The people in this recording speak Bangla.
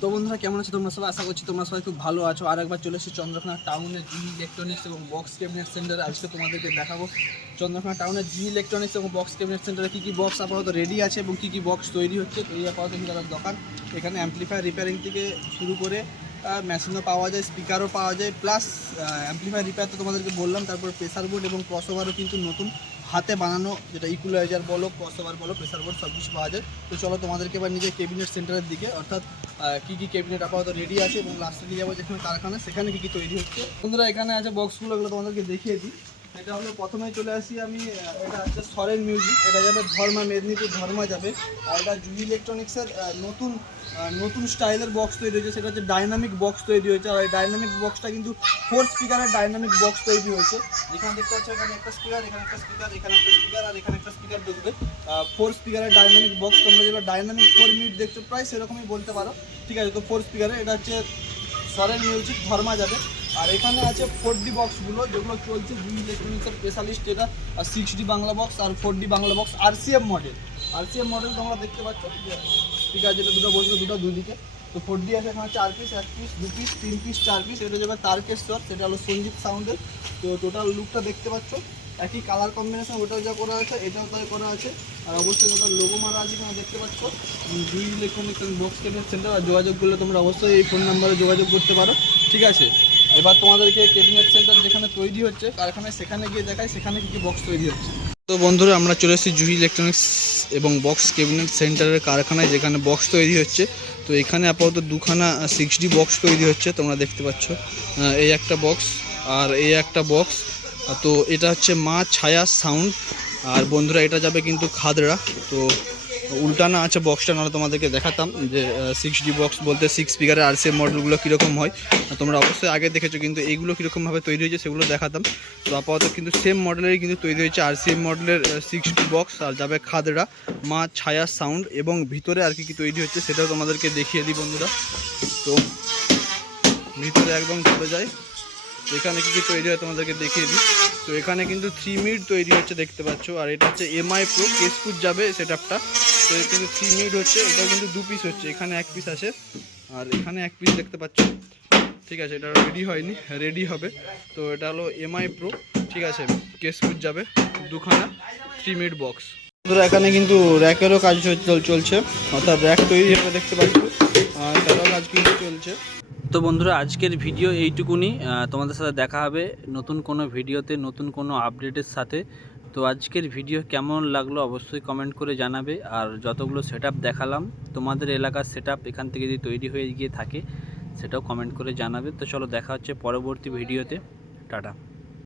তো বন্ধুরা কেমন আছো তোমরা সবাই? আশা করছি তোমরা সবাই খুব ভালো আছো। আর একবার চলে এসেছি চন্দ্রকোনা টাউনের জিহি ইলেকট্রনিক্স এবং বক্স ক্যাবিনেট সেন্টারে। আজকে তোমাদেরকে দেখাবো চন্দ্রকোনা টাউনের জিহি ইলেকট্রনিক্স এবং বক্স ক্যাবিনেট সেন্টারে কী কী বক্স আপাতত রেডি আছে এবং কী কী বক্স তৈরি হচ্ছে। তো এই আপাতত তাদের দোকান। এখানে অ্যাম্পলিফায়ার রিপেয়ারিং থেকে শুরু করে মেশিনও পাওয়া যায়, স্পিকারও পাওয়া যায়, প্লাস অ্যাম্পলিফায়ার রিপেয়ার তো তোমাদেরকে বললাম। তারপর প্রেসার বোর্ড এবং ক্রসওভারও কিন্তু নতুন হাতে বানানো, যেটা ইকুয়ালাইজার বলো, ক্রসওভার বলো, প্রেসার বোর্ড সব কিছু পাওয়া যায়। তো চলো তোমাদেরকে এবার নিজের ক্যাবিনেট সেন্টারের দিকে, অর্থাৎ কী কী ক্যাবিনেট আপাতত রেডি আছে এবং লাস্টে নিয়ে যাবো যেখানে কারখানা, সেখানে কী কী তৈরি হচ্ছে। বন্ধুরা এখানে আছে বক্সগুলো, এগুলো তোমাদেরকে দেখিয়ে দিই। এটা হলো প্রথমেই চলে আসি আমি, এটা হচ্ছে সরেন মিউজিক, এটা যাবে ধর্মা, মেদিনীপুর ধর্মা যাবে। আর এটা জিহি ইলেকট্রনিক্সের নতুন স্টাইলের বক্স তৈরি হয়েছে, সেটা হচ্ছে ডাইনামিক বক্স তৈরি হয়েছে। আর এই ডাইনামিক বক্সটা কিন্তু 4 স্পিকারের ডাইনামিক বক্স তৈরি হয়েছে। যেখানে দেখতে পাচ্ছ এখানে একটা স্পিকার, এখানে একটা স্পিকার, এখানে একটা স্পিকার, আর এখানে একটা স্পিকার ঢুকবে। 4 স্পিকারের ডাইনামিক বক্স, তোমরা যেগুলো ডাইনামিক 4 মিনিট দেখছো প্রায় সেরকমই বলতে পারো, ঠিক আছে। তো 4 স্পিকারের এটা হচ্ছে সরেন মিউজিক ধর্মা যাবে। আর এখানে আছে 4D বক্সগুলো, যেগুলো চলছে জিহি ইলেকট্রনিক্সের স্পেশালিস্ট, এটা 6D বাংলা বক্স আর 4D Bangla box, RCM model তোমরা দেখতে পাচ্ছ। স্পিকার যেটা দুটো বলছো, দুটো দুই দিকে। তো 4D আছে এখানে 4 piece, 1 piece, 2 piece, 3 piece, 4 piece. এটা যাবে তারকেশ্বর, সেটা হলো সঞ্জিত সাউন্ডের। তো টোটাল লুকটা দেখতে পাচ্ছ, একই কালার কম্বিনেশন, ওটাও যা করা আছে এটাও তাই করা আছে। আর অবশ্যই তোমরা লোগো মারা আছে এখানে দেখতে পাচ্ছ, জিহি electronics and box cabinet centre. আর যোগাযোগ করলে তোমরা অবশ্যই এই ফোন নাম্বারে যোগাযোগ করতে পারো, ঠিক আছে। এবার তোমাদেরকে ক্যাবিনেট সেন্টার যেখানে তৈরি হচ্ছে কারখানায়, সেখানে গিয়ে দেখাই সেখানে কী কী বক্স তৈরি হচ্ছে। তো বন্ধুরা আমরা চলে এসেছি জিহি ইলেকট্রনিক্স এবং বক্স ক্যাবিনেট সেন্টারের কারখানায়, যেখানে বক্স তৈরি হচ্ছে। তো এখানে আপাতত দুখানা 6D বক্স তৈরি হচ্ছে, তোমরা দেখতে পাচ্ছ। এই একটা বক্স আর এই একটা বক্স। তো এটা হচ্ছে মা ছায়া সাউন্ড। আর বন্ধুরা এটা যাবে কিন্তু খাদড়া। তো উল্টানা আছে বক্সটা, নাহলে তোমাদেরকে দেখাতাম যে 6D বক্স বলতে 6 স্পিকারের আরসিএম মডেলগুলো কীরকম হয়। তোমরা অবশ্যই আগে দেখেছো, কিন্তু এইগুলো কীরকমভাবে তৈরি হয়েছে সেগুলো দেখাতাম। তো আপাতত কিন্তু সেম মডেলেরই কিন্তু তৈরি হয়েছে আরসিএম মডেলের 6D বক্স, আর যাবে খাদড়া মা ছায়া সাউন্ড। এবং ভিতরে আর কি তৈরি হচ্ছে সেটাও তোমাদেরকে দেখিয়ে দিই বন্ধুরা। তো ভিতরে একদম চলে যায়, এখানে কী কী তৈরি হয় তোমাদেরকে দেখিয়ে দিই। তো এখানে কিন্তু 3 মিনিট তৈরি হচ্ছে দেখতে পাচ্ছ। আর এটা হচ্ছে এমআই প্রো কেশপুর যাবে সেটআপটা। তো এটা কিন্তু 3 মিনিট হচ্ছে, এটা কিন্তু 2 পিস হচ্ছে, এখানে 1 পিস আছে আর এখানে 1 পিস দেখতে পাচ্ছ, ঠিক আছে। এটা রেডি হয়নি, রেডি হবে। তো এটা হলো এমআই প্রো, ঠিক আছে, কেশপুর যাবে দুখানা 3 মিনিট বক্স। বন্ধুরা এখানে কিন্তু র্যাকেরও কাজ চলছে, অর্থাৎ র্যাক তৈরি হবে দেখতে পাচ্ছ, আর তারও কাজ কিন্তু চলছে। তো বন্ধুরা আজকের ভিডিও এইটুকুনি, তোমাদের সাথে দেখা হবে নতুন কোনো ভিডিওতে, নতুন কোনো আপডেটের সাথে। তো আজকের ভিডিও কেমন লাগলো অবশ্যই কমেন্ট করে জানাবে। আর যতগুলো সেটআপ দেখালাম তোমাদের এলাকার সেটআপ এখান থেকে যদি তৈরি হয়ে গিয়ে থাকে সেটাও কমেন্ট করে জানাবে। তো চলো দেখা হচ্ছে পরবর্তী ভিডিওতে, টাটা।